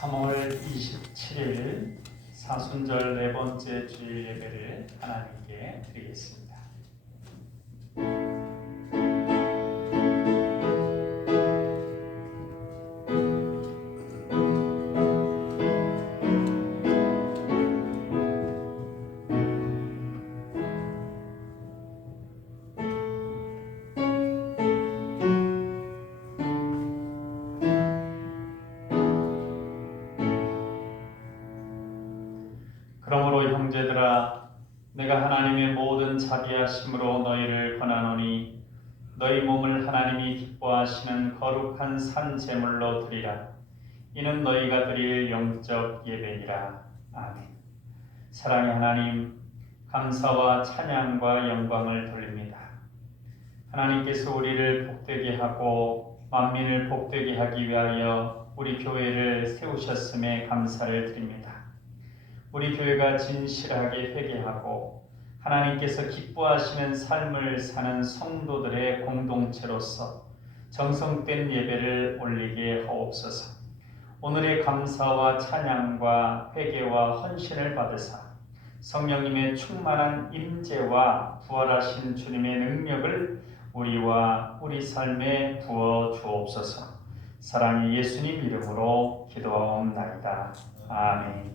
3월 27일 사순절 네 번째 주일 예배를 하나님께 드리겠습니다. 그러므로 형제들아, 내가 하나님의 모든 자비하심으로 너희를 권하노니 너희 몸을 하나님이 기뻐하시는 거룩한 산 제물로 드리라. 이는 너희가 드릴 영적 예배니라. 아멘. 사랑의 하나님, 감사와 찬양과 영광을 돌립니다. 하나님께서 우리를 복되게 하고 만민을 복되게 하기 위하여 우리 교회를 세우셨음에 감사를 드립니다. 우리 교회가 진실하게 회개하고 하나님께서 기뻐하시는 삶을 사는 성도들의 공동체로서 정성된 예배를 올리게 하옵소서. 오늘의 감사와 찬양과 회개와 헌신을 받으사 성령님의 충만한 임재와 부활하신 주님의 능력을 우리와 우리 삶에 부어 주옵소서. 사랑의 예수님 이름으로 기도하옵나이다. 아멘.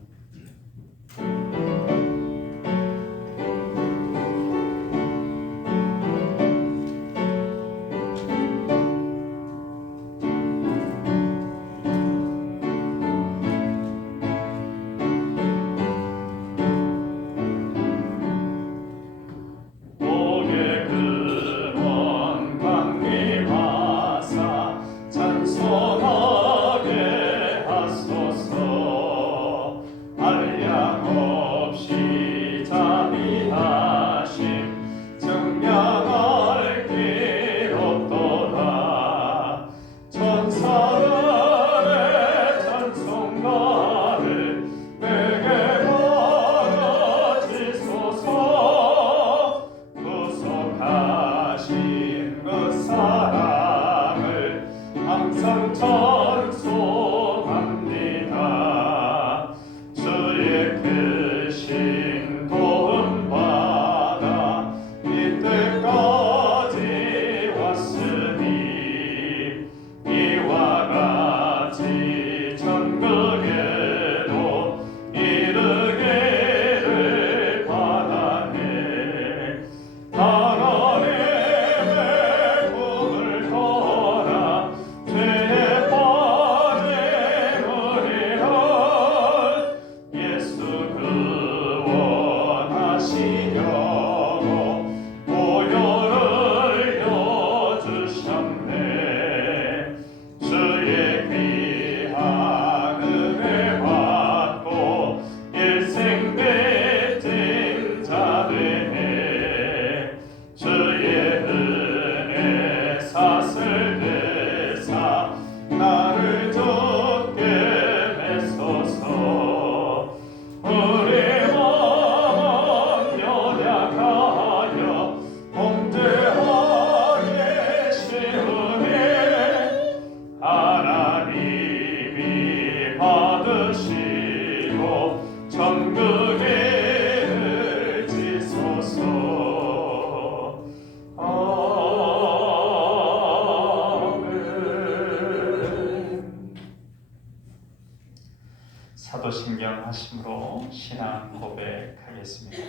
사도신경 하심으로 신앙 고백하겠습니다.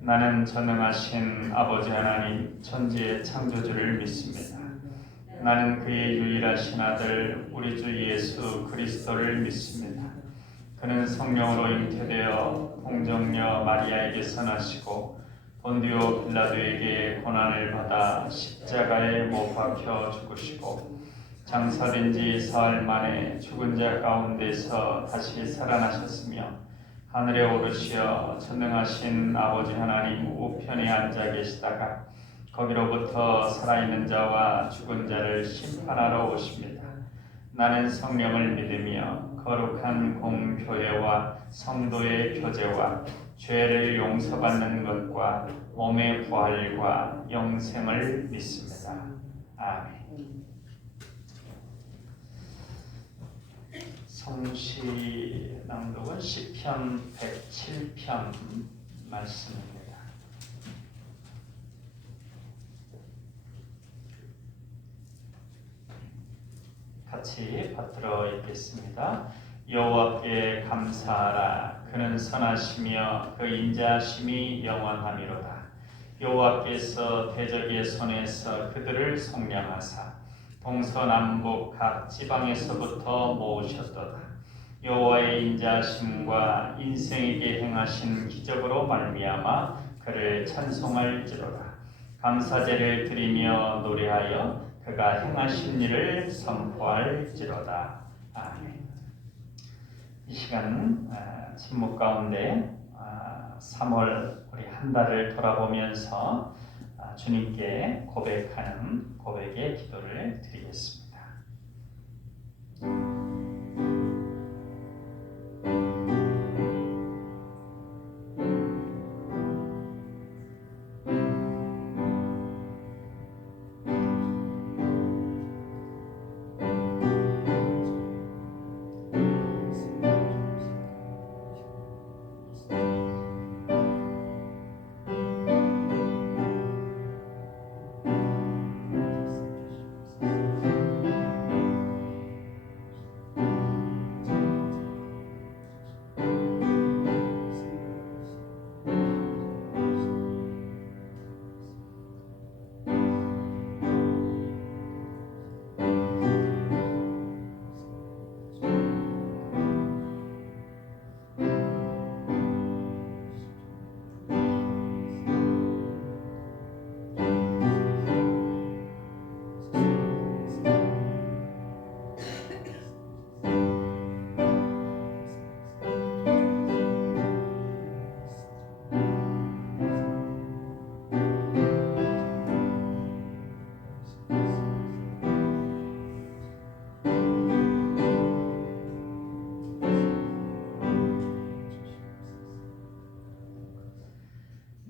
나는 전능하신 아버지 하나님 천지의 창조주를 믿습니다. 나는 그의 유일하신 아들 우리 주 예수 그리스도를 믿습니다. 그는 성령으로 잉태되어 동정녀 마리아에게서 나시고 본디오 빌라도에게 고난을 받아 십자가에 못 박혀 죽으시고 장사된 지 사흘 만에 죽은 자 가운데서 다시 살아나셨으며 하늘에 오르시어 전능하신 아버지 하나님 우편에 앉아 계시다가 거기로부터 살아있는 자와 죽은 자를 심판하러 오십니다. 나는 성령을 믿으며 거룩한 공교회와 성도의 교제와 죄를 용서받는 것과 몸의 부활과 영생을 믿습니다. 아멘. 성시 낭독은 시편 107편 말씀입니다. 같이 받들어 읽겠습니다. 여호와께 감사하라. 그는 선하시며 그 인자하심이 영원하미로다. 여호와께서 대적의 손에서 그들을 속량하사 동서남북 각 지방에서부터 모으셨도다. 여호와의 인자하심과 인생에게 행하신 기적으로 말미암아 그를 찬송할지로다. 감사제를 드리며 노래하여 그가 행하신 일을 선포할지로다. 아멘. 이 시간 침묵 가운데 3월 우리 한 달을 돌아보면서 주님께 고백하는 고백의 기도를 드리겠습니다.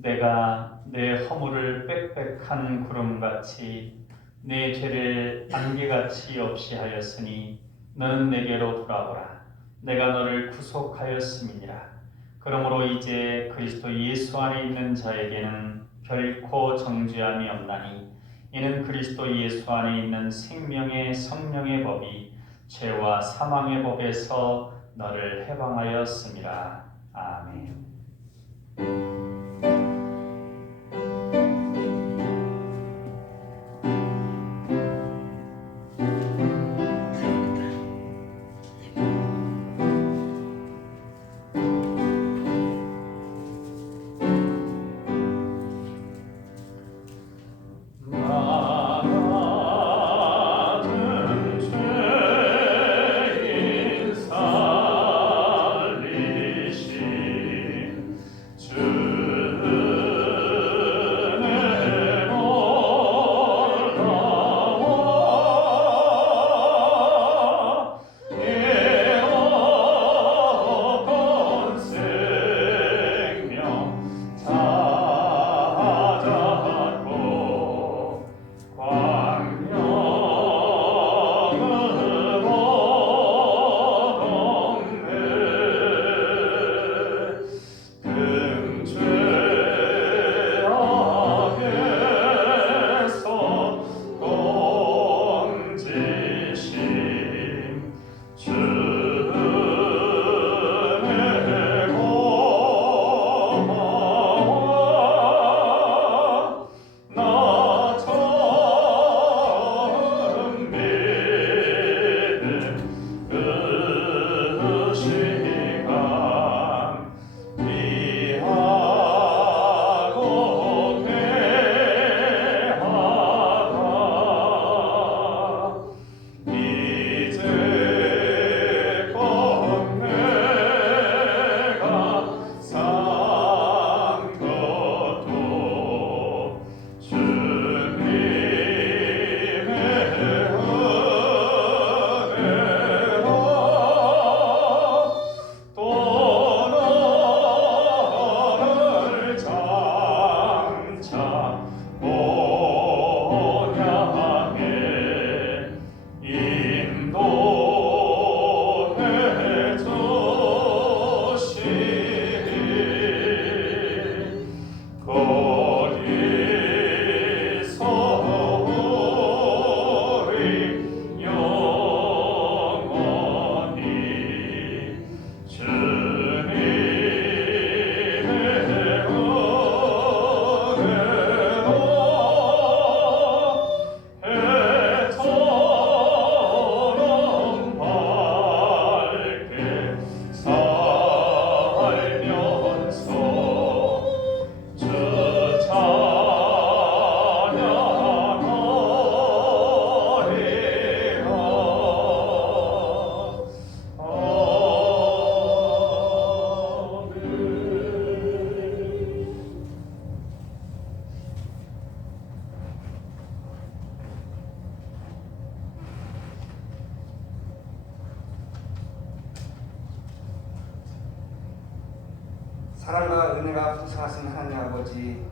내가 내 허물을 빽빽한 구름같이 내 죄를 안개같이 없이 하였으니 너는 내게로 돌아오라. 내가 너를 구속하였음이니라. 그러므로 이제 그리스도 예수 안에 있는 자에게는 결코 정죄함이 없나니 이는 그리스도 예수 안에 있는 생명의 성령의 법이 죄와 사망의 법에서 너를 해방하였음이라. 아멘. 사랑과 은혜가 풍성하신 하나님 아버지,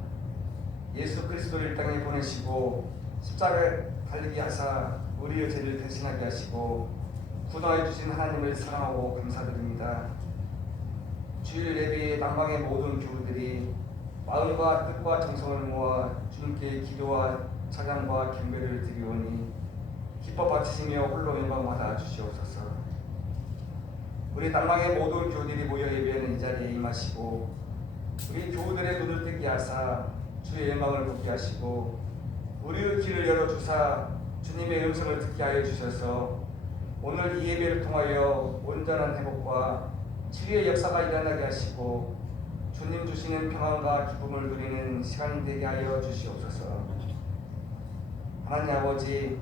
예수 그리스도를 이 땅에 보내시고 십자가에 달리게 하사 우리의 죄를 대신하게 하시고 구원하여 주신 하나님을 사랑하고 감사드립니다. 주일 예배의 남방의 모든 교우들이 마음과 뜻과 정성을 모아 주님께 기도와 찬양과 경배를 드리오니 기뻐 바치시며 홀로 영광받아 주시옵소서. 우리 남방의 모든 교우들이 모여 예배하는 이 자리에 임하시고 우리 교우들의 눈을 뜨게 하사 주의 영광을 보게 하시고 우리의 길을 열어주사 주님의 음성을 듣게 하여 주셔서 오늘 이 예배를 통하여 온전한 회복과 치유의 역사가 일어나게 하시고 주님 주시는 평안과 기쁨을 누리는 시간이 되게 하여 주시옵소서. 하나님 아버지,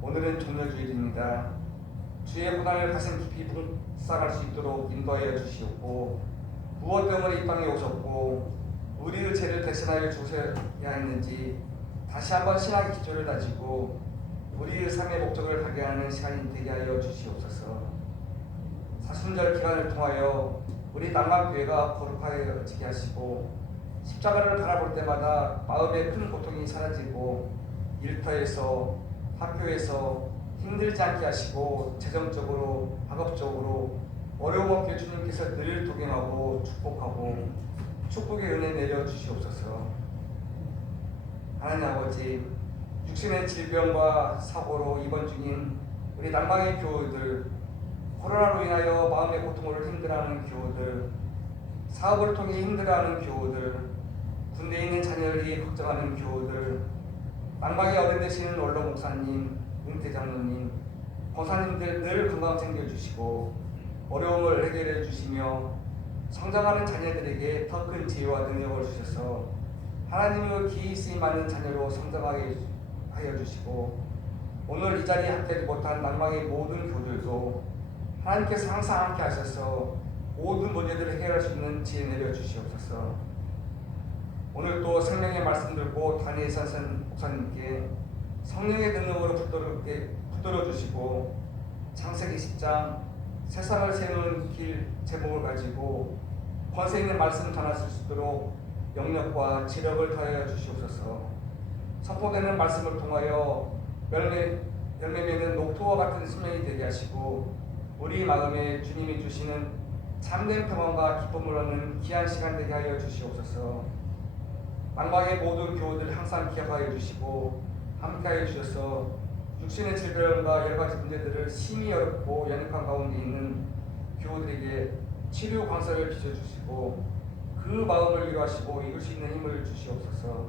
오늘은 종려주일입니다. 주의 고난을 가슴 깊이 묵상할 수 있도록 인도하여 주시옵고 무엇 때문에 이 땅에 오셨고 우리의 죄를 대신하여 주셔야 했는지 다시 한번 신앙의 기초를 다지고 우리의 삶의 목적을 발견하는 시간이 되게 하여 주시옵소서. 사순절 기간을 통하여 우리 남방교회가 거룩하여지게 하시고 십자가를 바라볼 때마다 마음의 큰 고통이 사라지고 일터에서 학교에서 힘들지 않게 하시고 재정적으로 학업적으로 어려움 없게 주님께서 늘 동행하고 축복하고 축복의 은혜 내려 주시옵소서. 하나님 아버지, 육신의 질병과 사고로 입원 중인 우리 남방의 교우들, 코로나로 인하여 마음의 고통으로 힘들어하는 교우들, 사업을 통해 힘들어하는 교우들, 군대에 있는 자녀들이 걱정하는 교우들, 남방의 어른 되시는 원로 목사님, 은퇴 장로님, 권사님들 늘 건강 챙겨주시고 어려움을 해결해 주시며 성장하는 자녀들에게 더 큰 지혜와 능력을 주셔서 하나님의 기이 쓰임받는 자녀로 성장하게 하여 주시고 오늘 이 자리에 함께하지 못한 남방의 모든 교들도 하나님께서 항상 함께 하셔서 모든 문제들을 해결할 수 있는 지혜 내려 주시옵소서. 오늘 또 생명의 말씀 들고 다니엘 선생 목사님께 성령의 능력으로 붙들어 주시고 창세기 10장 세상을 세우는 길 제목을 가지고 권세 있는 말씀 전하실 수 있도록 영력과 지력을 더하여 주시옵소서. 선포되는 말씀을 통하여 열매 맺는 녹토와 같은 생명이 되게 하시고 우리 마음에 주님이 주시는 참된 평안과 기쁨을 얻는 귀한 시간 되게 하여 주시옵소서. 남방의 모든 교우들 항상 기억하여 주시고 함께하여 주셔서 육신의 질병과 여러 가지 문제들을 심히 어렵고 연약한 가운데 있는 교우들에게 치료 관사를 비춰주시고 그 마음을 위로하시고 이룰 수 있는 힘을 주시옵소서.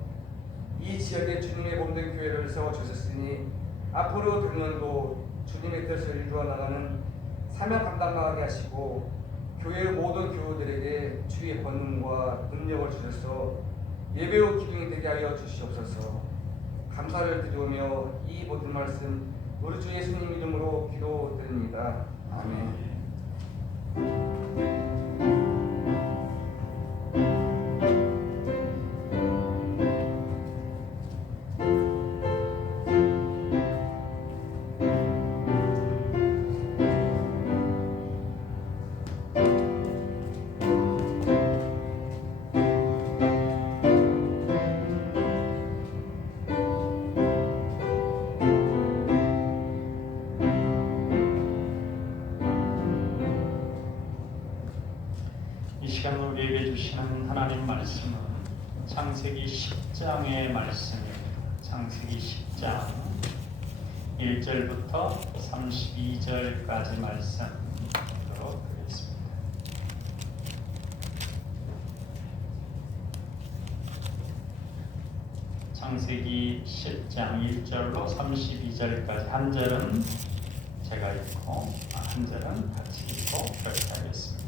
이 지역에 주님의 몸된 교회를 세워주셨으니 앞으로 들년도 주님의 뜻을 이루어 나가는 사명 감당하게 하시고 교회의 모든 교우들에게 주의 권능과 능력을 주셔서 예배의 기둥이 되게 하여 주시옵소서. 감사를 드리며 이 모든 말씀 우리 주 예수님 이름으로 기도드립니다. 아멘. 이 시간 우리에게 주시는 하나님 말씀은 창세기 10장의 말씀입니다. 창세기 10장 1절부터 32절까지 말씀 보도록 하겠습니다. 창세기 10장 1절로 32절까지 한 절은 제가 읽고 한 절은 같이 읽고 그렇게 하겠습니다.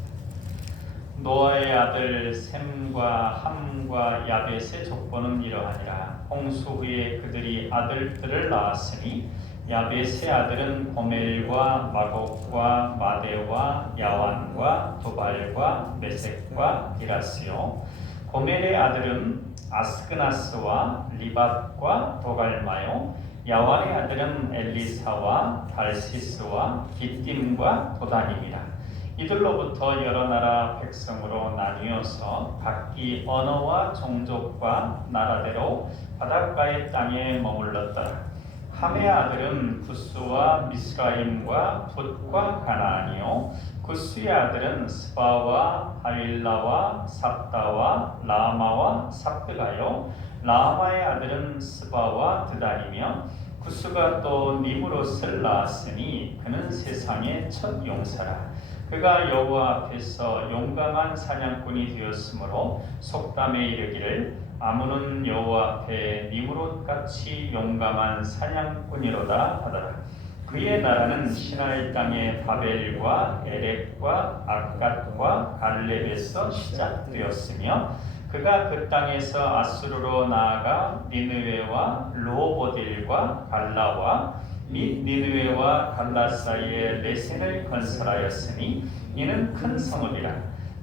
노아의 아들 셈과 함과 야벳의 족보는 이러하니라. 홍수 후에 그들이 아들들을 낳았으니 야벳의 아들은 고멜과 마곡과 마대와 야완과 도발과 메섹과 디라스요. 고멜의 아들은 아스그나스와 리밧과 도갈마요. 야완의 아들은 엘리사와 달시스와 기띔과 도단입니다. 이들로부터 여러 나라 백성으로 나뉘어서 각기 언어와 종족과 나라대로 바닷가의 땅에 머물렀더라. 함의 아들은 구스와 미스라임과 붓과 가나안이요 구스의 아들은 스바와 하윌라와 삽다와 라마와 삽드가요 라마의 아들은 스바와 드단이며 구스가 또 니므롯을 낳았으니 그는 세상의 첫 용사라. 그가 여호와 앞에서 용감한 사냥꾼이 되었으므로 속담에 이르기를 아문은 여호와 앞에 니므롯같이 용감한 사냥꾼이로다 하더라. 그의 나라는 시나이 땅의 바벨과 에렉과 악갓과 갈렙에서 시작되었으며 그가 그 땅에서 아수르로 나아가 니느웨와 르호보딜과 갈라와 및 니느웨와 갈라 사이에 레센을 건설하였으니 이는 큰 성읍이라.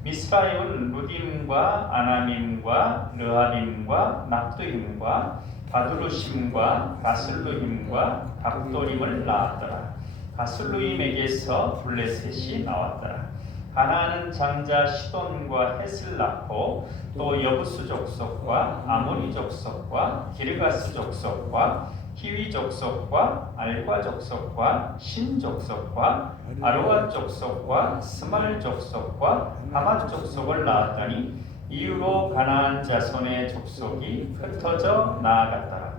미스라임은 루딤과 아나밈과 르하빔과 납두임과 바두루심과 가슬루힘과 갑도림을 낳았더라. 가슬루임에게서 블레셋이 나왔더라. 가나안은 장자 시돈과 헷을 낳고 또 여부스 족속과 아모리 족속과 기르가스 족속과 히위 족속과 알과 족속과 신 족속과 아로아 족속과 스말 족속과 하맛 족속을 낳았더니 이후로 가나안 자손의 족속이 흩어져 나아갔더라.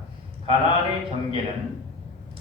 가나안의 경계는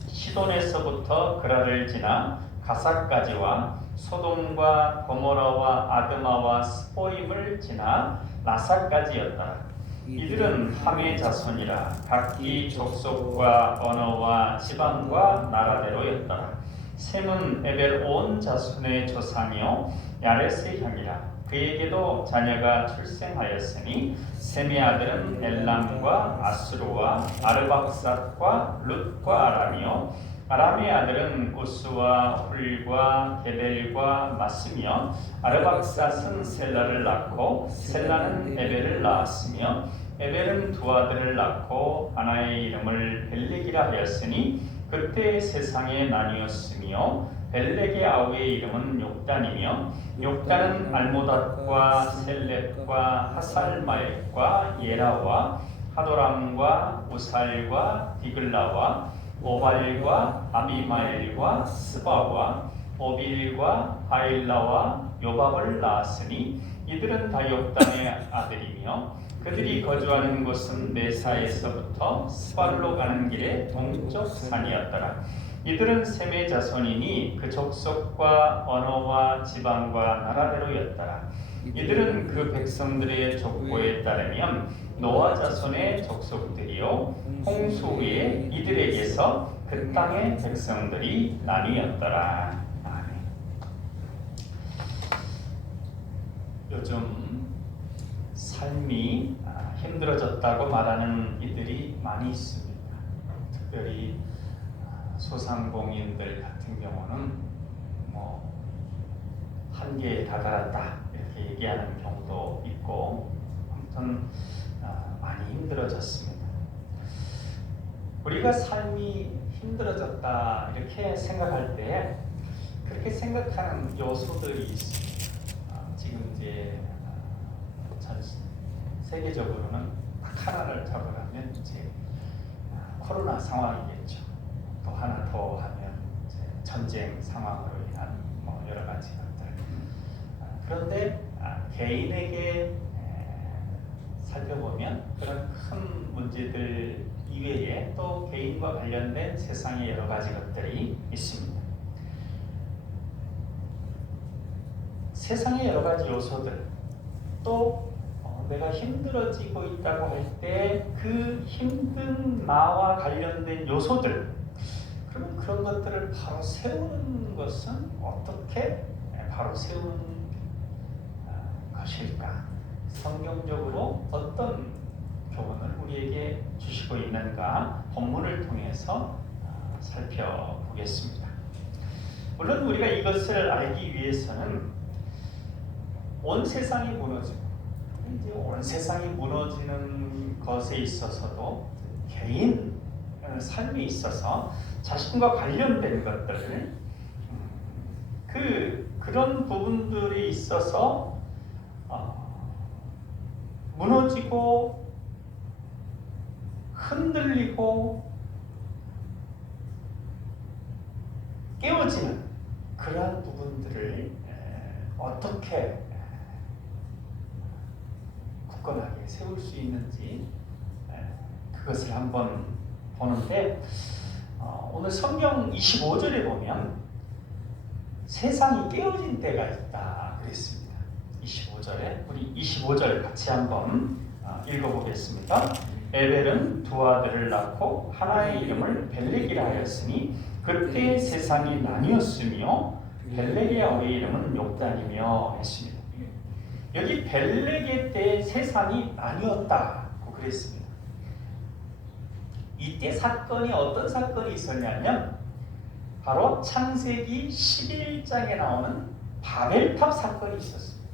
시돈에서부터 그라를 지나 가사까지와 소돔과 고모라와 아드마와 스보임을 지나 라사까지였더라. 이들은 함의 자손이라 각기 족속과 언어와 지방과 나라대로였더라. 셈은 에벨 온 자손의 조상이요 야렛의 형이라. 그에게도 자녀가 출생하였으니 셈의 아들은 엘람과 아수르와 아르박삿과 룻과 아람이요 아람의 아들은 우스와 훌과 게델과 마스며 아르박삿은 셀라를 낳고 셀라는 에벨을 낳았으며 에벨은 두 아들을 낳고 하나의 이름을 벨렉이라 하였으니 그때 세상에 나뉘었으며 벨렉의 아우의 이름은 욕단이며 욕단은 알모닷과 셀렙과 하살마액과 예라와 하도람과 우살과 디글라와 오발과 아비마엘과 스바와 오빌과 하일라와 요밥을 낳았으니 이들은 다 욕단의 아들이며 그들이 거주하는 곳은 메사에서부터 스발로 가는 길의 동쪽 산이었더라. 이들은 셈의 자손이니 그 족속과 언어와 지방과 나라대로였더라. 이들은 그 백성들의 족보에 따르면 노아 자손의 족속들이요 홍수 후에 이들에게서 그 땅의 백성들이 나뉘었더라. 아멘. 요즘 삶이 힘들어졌다고 말하는 이들이 많이 있습니다. 특별히 소상공인들 같은 경우는 뭐 한계에 다다랐다 이렇게 얘기하는 경우도 있고 아무튼 많이 힘들어졌습니다. 우리가 삶이 힘들어졌다 이렇게 생각할 때 그렇게 생각하는 요소들이 있습니다. 지금 이제 전 세계적으로는 딱 하나를 잡으라면 이제 코로나 상황이겠죠. 또 하나 더 하면 이제 전쟁 상황으로 인한 뭐 여러 가지 것들. 그런데 개인에게 살펴보면 그런 큰 문제들 이외에 또 개인과 관련된 세상의 여러 가지 것들이 있습니다. 세상의 여러 가지 요소들 또 내가 힘들어지고 있다고 할 때 그 힘든 나와 관련된 요소들 그러면 그런 것들을 바로 세우는 것은 어떻게 바로 세우는 것일까? 성경적으로 어떤 교훈을 우리에게 주시고 있는가 본문을 통해서 살펴보겠습니다. 물론 우리가 이것을 알기 위해서는 온 세상이 무너지고 이제 온 세상이 무너지는 것에 있어서도 개인 삶에 있어서 자신과 관련된 것들을 그런 부분들이 있어서 무너지고 흔들리고 깨어지는 그러한 부분들을 어떻게 굳건하게 세울 수 있는지 그것을 한번 보는데, 오늘 성경 25절에 보면 세상이 깨어진 때가 있다 그랬습니다. 25절에 우리 25절 같이 한번 읽어보겠습니다. 에벨은 두 아들을 낳고 하나의 이름을 벨렉이라 하였으니 그때 세상이 나뉘었으며 벨렉의 어의 이름은 욕단이며 했습니다. 여기 벨렉의 때 세상이 나뉘었다고 그랬습니다. 이때 사건이 어떤 사건이 있었냐면 바로 창세기 11장에 나오는 바벨탑 사건이 있었습니다.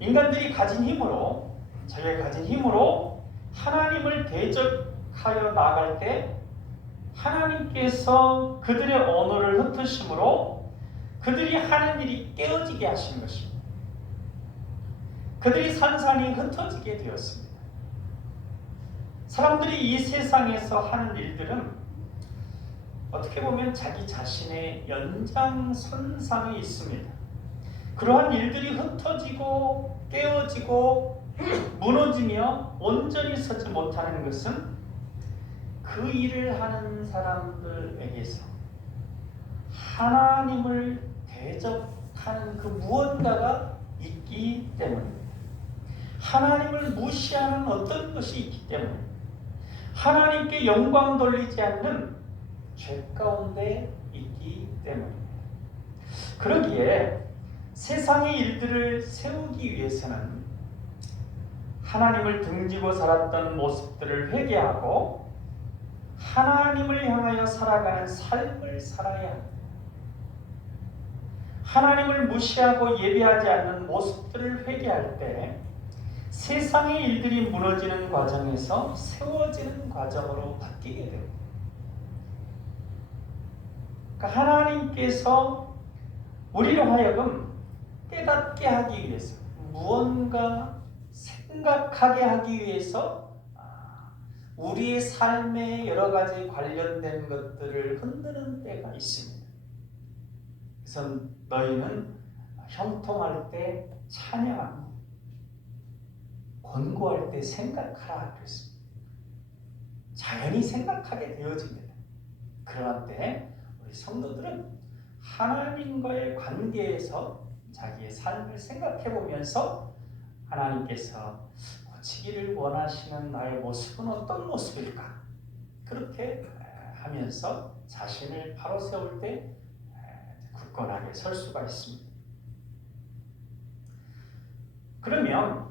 인간들이 가진 힘으로, 자기가 가진 힘으로 하나님을 대적하여 나갈 때 하나님께서 그들의 언어를 흩으심으로 그들이 하는 일이 깨어지게 하신 것입니다. 그들이 산산이 흩어지게 되었습니다. 사람들이 이 세상에서 하는 일들은 어떻게 보면 자기 자신의 연장선상에 있습니다. 그러한 일들이 흩어지고 깨어지고 무너지며 온전히 서지 못하는 것은 그 일을 하는 사람들에게서 하나님을 대적하는 그 무언가가 있기 때문입니다. 하나님을 무시하는 어떤 것이 있기 때문입니다. 하나님께 영광 돌리지 않는 죄 가운데 있기 때문입니다. 그러기에 세상의 일들을 세우기 위해서는 하나님을 등지고 살았던 모습들을 회개하고 하나님을 향하여 살아가는 삶을 살아야 합니다. 하나님을 무시하고 예배하지 않는 모습들을 회개할 때 세상의 일들이 무너지는 과정에서 세워지는 과정으로 바뀌게 됩니다. 그러니까 하나님께서 우리로 하여금 깨닫게 하기 위해서, 무언가 생각하게 하기 위해서 우리의 삶에 여러 가지 관련된 것들을 흔드는 때가 있습니다. 그래서 너희는 형통할 때 찬양하고 권고할 때 생각하라 그랬습니다. 자연히 생각하게 되어집니다. 그럴 때 우리 성도들은 하나님과의 관계에서 자기의 삶을 생각해 보면서 하나님께서 고치기를 원하시는 나의 모습은 어떤 모습일까? 그렇게 하면서 자신을 바로 세울 때 굳건하게 설 수가 있습니다. 그러면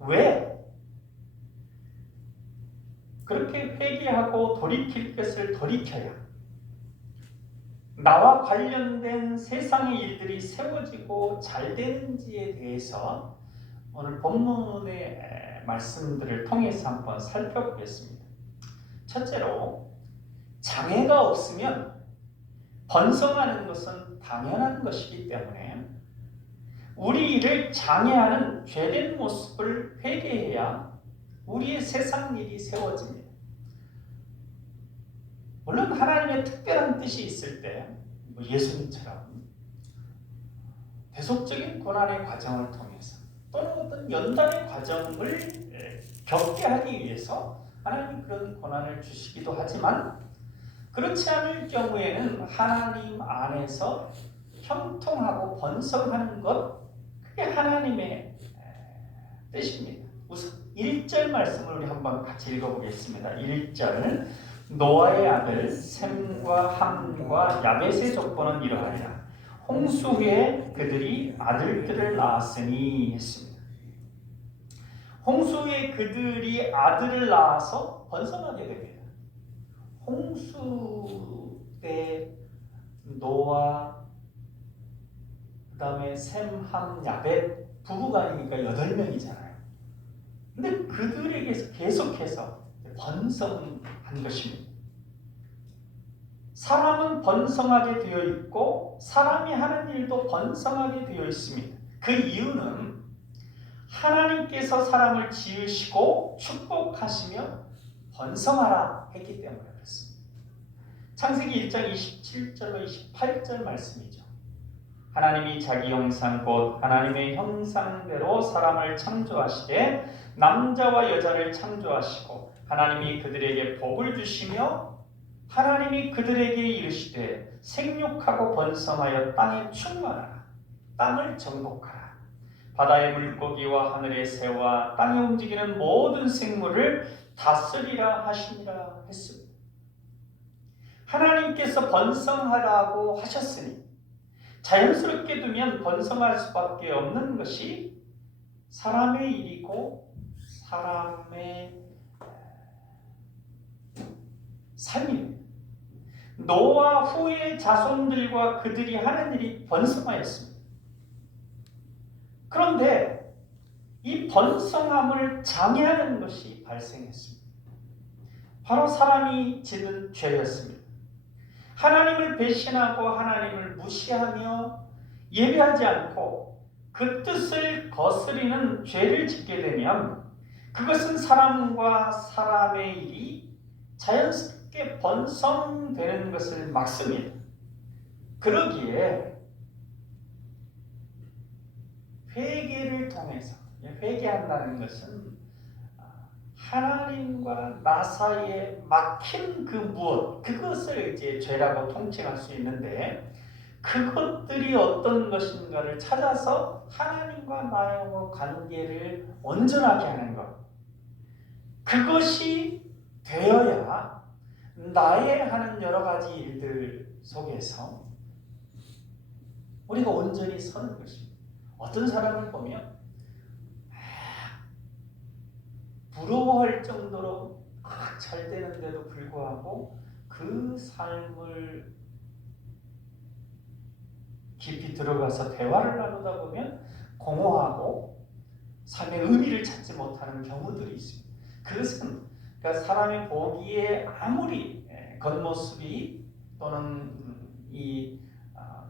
왜 그렇게 회개하고 돌이킬 것을 돌이켜야 나와 관련된 세상의 일들이 세워지고 잘 되는지에 대해서 오늘 본문의 말씀들을 통해서 한번 살펴보겠습니다. 첫째로, 장애가 없으면 번성하는 것은 당연한 것이기 때문에 우리 일을 장애하는 죄된 모습을 회개해야 우리의 세상 일이 세워집니다. 물론 하나님의 특별한 뜻이 있을 때 예수님처럼 대속적인 고난의 과정을 통해서 또는 어떤 연단의 과정을 겪게 하기 위해서 하나님이 그런 고난을 주시기도 하지만, 그렇지 않을 경우에는 하나님 안에서 형통하고 번성하는 것, 그게 하나님의 뜻입니다. 우선 1절 말씀을 우리 한번 같이 읽어보겠습니다. 1절, 노아의 아들 셈과 함과 야벳의 족보는 이러하리라. 홍수 후에 그들이 아들들을 낳았으니 했습니다. 홍수 후에 그들이 아들을 낳아서 번성하게 됩니다. 홍수 때 노아, 그 다음에 셈, 함, 야벳 부부가 아니니까 8명이잖아요. 근데 그들에게서 계속해서 번성한 것입니다. 사람은 번성하게 되어 있고 사람이 하는 일도 번성하게 되어 있습니다. 그 이유는 하나님께서 사람을 지으시고 축복하시며 번성하라 했기 때문에 그렇습니다. 창세기 1장 27절로 28절 말씀이죠. 하나님이 자기 형상 곧 하나님의 형상대로 사람을 창조하시되 남자와 여자를 창조하시고 하나님이 그들에게 복을 주시며 하나님이 그들에게 이르시되 생육하고 번성하여 땅에 충만하라. 땅을 정복하라. 바다의 물고기와 하늘의 새와 땅에 움직이는 모든 생물을 다스리라 하시니라 했습니다. 하나님께서 번성하라고 하셨으니 자연스럽게 두면 번성할 수밖에 없는 것이 사람의 일이고 사람의 삶입니다. 노아 후의 자손들과 그들이 하는 일이 번성하였습니다. 그런데 이 번성함을 장애하는 것이 발생했습니다. 바로 사람이 짓는 죄였습니다. 하나님을 배신하고 하나님을 무시하며 예배하지 않고 그 뜻을 거스리는 죄를 짓게 되면 그것은 사람과 사람의 일이 자연스럽게 번성되는 것을 막습니다. 그러기에 회개를 통해서, 회개한다는 것은 하나님과 나 사이에 막힌 그 무엇, 그것을 이제 죄라고 통칭할 수 있는데, 그것들이 어떤 것인가를 찾아서 하나님과 나의 관계를 온전하게 하는 것, 그것이 되어야 나의 하는 여러 가지 일들 속에서 우리가 온전히 서는 것입니다. 어떤 사람을 보면 부러워할 정도로 잘 되는데도 불구하고 그 삶을 깊이 들어가서 대화를 나누다 보면 공허하고 삶의 의미를 찾지 못하는 경우들이 있습니다. 그것은 그러니까 사람이 보기에 아무리 겉모습이 또는 이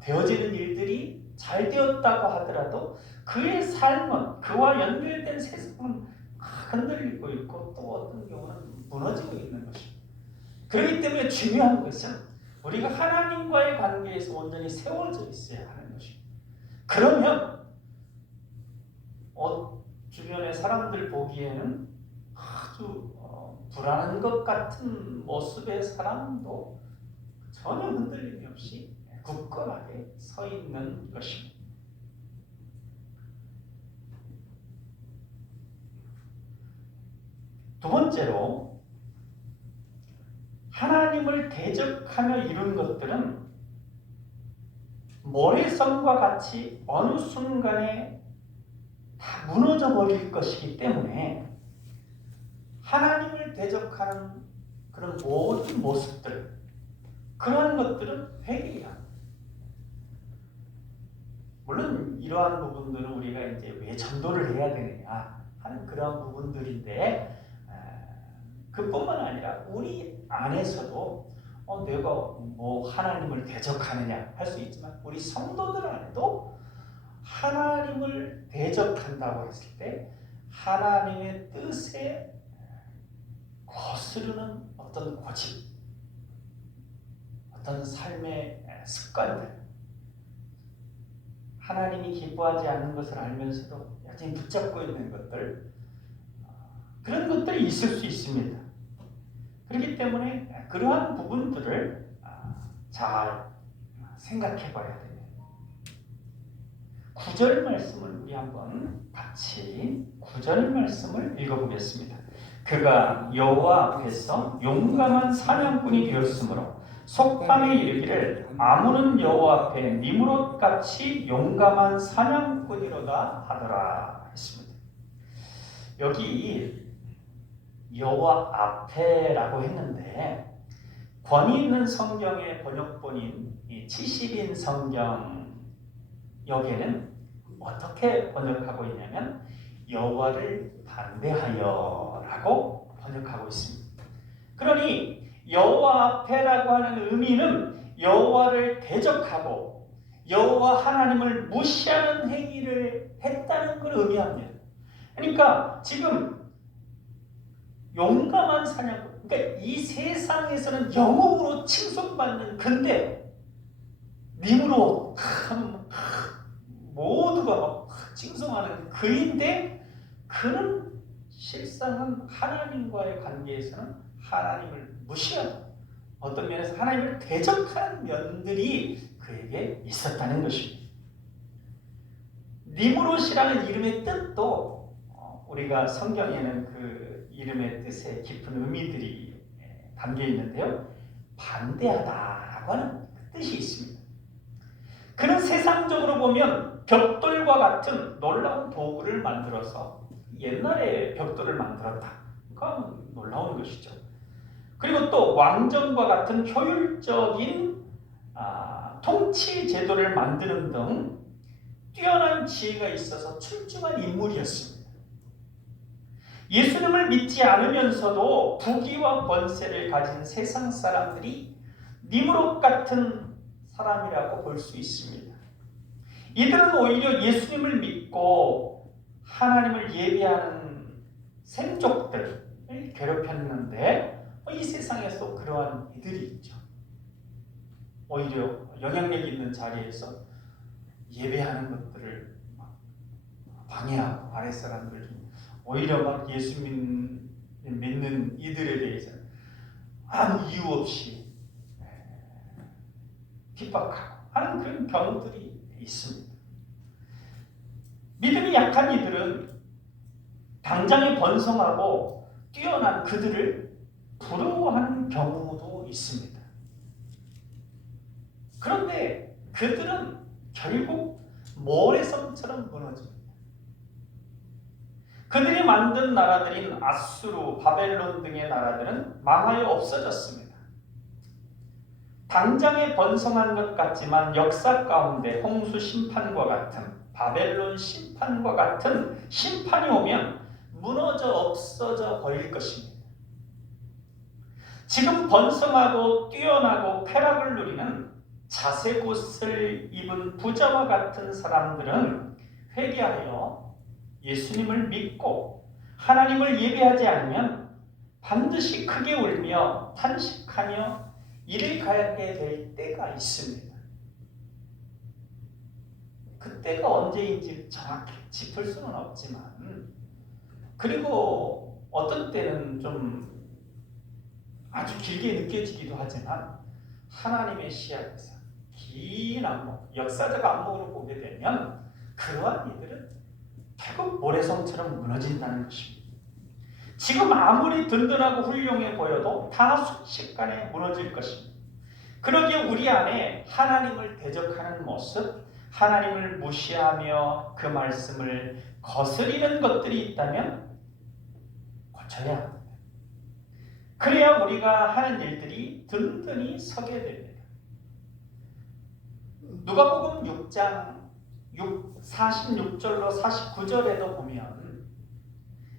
되어지는 일들이 잘 되었다고 하더라도 그의 삶은, 그와 연결된 세상은 흔들리고 있고 또 어떤 경우는 무너지고 있는 것입니다. 그렇기 때문에 중요한 것은 우리가 하나님과의 관계에서 온전히 세워져 있어야 하는 것입니다. 그러면 주변의 사람들 보기에는 아주 불안한 것 같은 모습의 사람도 전혀 흔들림이 없이 굳건하게 서 있는 것입니다. 두 번째로, 하나님을 대적하며 이룬 것들은 모래성과 같이 어느 순간에 다 무너져 버릴 것이기 때문에 하나님을 대적하는 그런 모든 모습들, 그러한 것들은 회개해야 합니다. 물론 이러한 부분들은 우리가 이제 왜 전도를 해야 되느냐 하는 그런 부분들인데, 그뿐만 아니라 우리 안에서도 내가 뭐 하나님을 대적하느냐 할 수 있지만 우리 성도들 안에도 하나님을 대적한다고 했을 때 하나님의 뜻에 거스르는 어떤 고집, 어떤 삶의 습관들, 하나님이 기뻐하지 않는 것을 알면서도 여전히 붙잡고 있는 것들, 그런 것들이 있을 수 있습니다. 그렇기 때문에 그러한 부분들을 잘 생각해 봐야 됩니다. 9절 말씀을 우리 한번 같이 9절 말씀을 읽어보겠습니다. 그가 여호와 앞에서 용감한 사냥꾼이 되었으므로 속담에 이르기를 아무는 여호와 앞에 니므롯같이 용감한 사냥꾼이로다 하더라 했습니다. 여기 여호와 앞에라고 했는데 권위 있는 성경의 번역본인 70인 성경 여기에는 어떻게 번역하고 있냐면 여호와를 반대하여라고 번역하고 있습니다. 그러니 여호와 앞에라고 하는 의미는 여호와를 대적하고 여호와 하나님을 무시하는 행위를 했다는 걸 의미합니다. 그러니까 지금 용감한 사냥꾼, 그러니까 이 세상에서는 영웅으로 칭송받는, 근데 님으로 모두가 칭송하는 그인데, 그는 실상은 하나님과의 관계에서는 하나님을 무시하고 어떤 면에서 하나님을 대적하는 면들이 그에게 있었다는 것입니다. 니무롯이라는 이름의 뜻도 우리가 성경에는 그 이름의 뜻에 깊은 의미들이 담겨 있는데요, 반대하다라고 하는 그 뜻이 있습니다. 그는 세상적으로 보면 벽돌과 같은 놀라운 도구를 만들어서, 옛날에 벽돌을 만들었다, 그건 놀라운 것이죠. 그리고 또 왕정과 같은 효율적인 통치 제도를 만드는 등 뛰어난 지혜가 있어서 출중한 인물이었습니다. 예수님을 믿지 않으면서도 부귀와 권세를 가진 세상 사람들이 니므롯 같은 사람이라고 볼 수 있습니다. 이들은 오히려 예수님을 믿고 하나님을 예배하는 생족들을 괴롭혔는데, 이 세상에서 그러한 이들이 있죠. 오히려 영향력 있는 자리에서 예배하는 것들을 방해하고, 아랫 사람들 오히려 막 예수 믿는 이들에 대해서 아무 이유 없이 핍박하고 하는 그런 경우들이 있습니다. 믿음이 약한 이들은 당장에 번성하고 뛰어난 그들을 부러워하는 경우도 있습니다. 그런데 그들은 결국 모래성처럼 무너집니다. 그들이 만든 나라들인 아수르, 바벨론 등의 나라들은 망하여 없어졌습니다. 당장에 번성한 것 같지만 역사 가운데 홍수 심판과 같은, 바벨론 심판과 같은 심판이 오면 무너져 없어져 버릴 것입니다. 지금 번성하고 뛰어나고 쾌락을 누리는 자색옷을 입은 부자와 같은 사람들은 회개하여 예수님을 믿고 하나님을 예배하지 않으면 반드시 크게 울며 탄식하며 이를 가게 될 때가 있습니다. 그때가 언제인지 정확히 짚을 수는 없지만, 그리고 어떤 때는 좀 아주 길게 느껴지기도 하지만, 하나님의 시야에서 긴 안목, 역사적 안목으로 보게 되면 그러한 이들은 결국 모래성처럼 무너진다는 것입니다. 지금 아무리 든든하고 훌륭해 보여도 다 순식간에 무너질 것입니다. 그러기에 우리 안에 하나님을 대적하는 모습, 하나님을 무시하며 그 말씀을 거스리는 것들이 있다면 고쳐야 합니다. 그래야 우리가 하는 일들이 든든히 서게 됩니다. 누가복음 6장 46절로 49절에도 보면,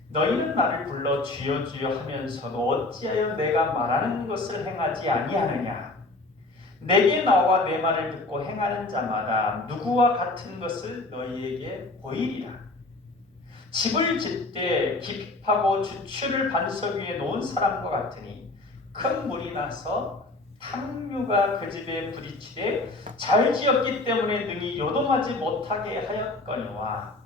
너희는 나를 불러 주여 주여 하면서도 어찌하여 내가 말하는 것을 행하지 아니하느냐. 내게 나와 내 말을 듣고 행하는 자마다 누구와 같은 것을 너희에게 보이리라. 집을 짓되 깊이 파고 주추를 반석 위에 놓은 사람과 같으니, 큰 물이 나서 탕류가 그 집에 부딪히되 잘 지었기 때문에 능히 요동하지 못하게 하였거니와,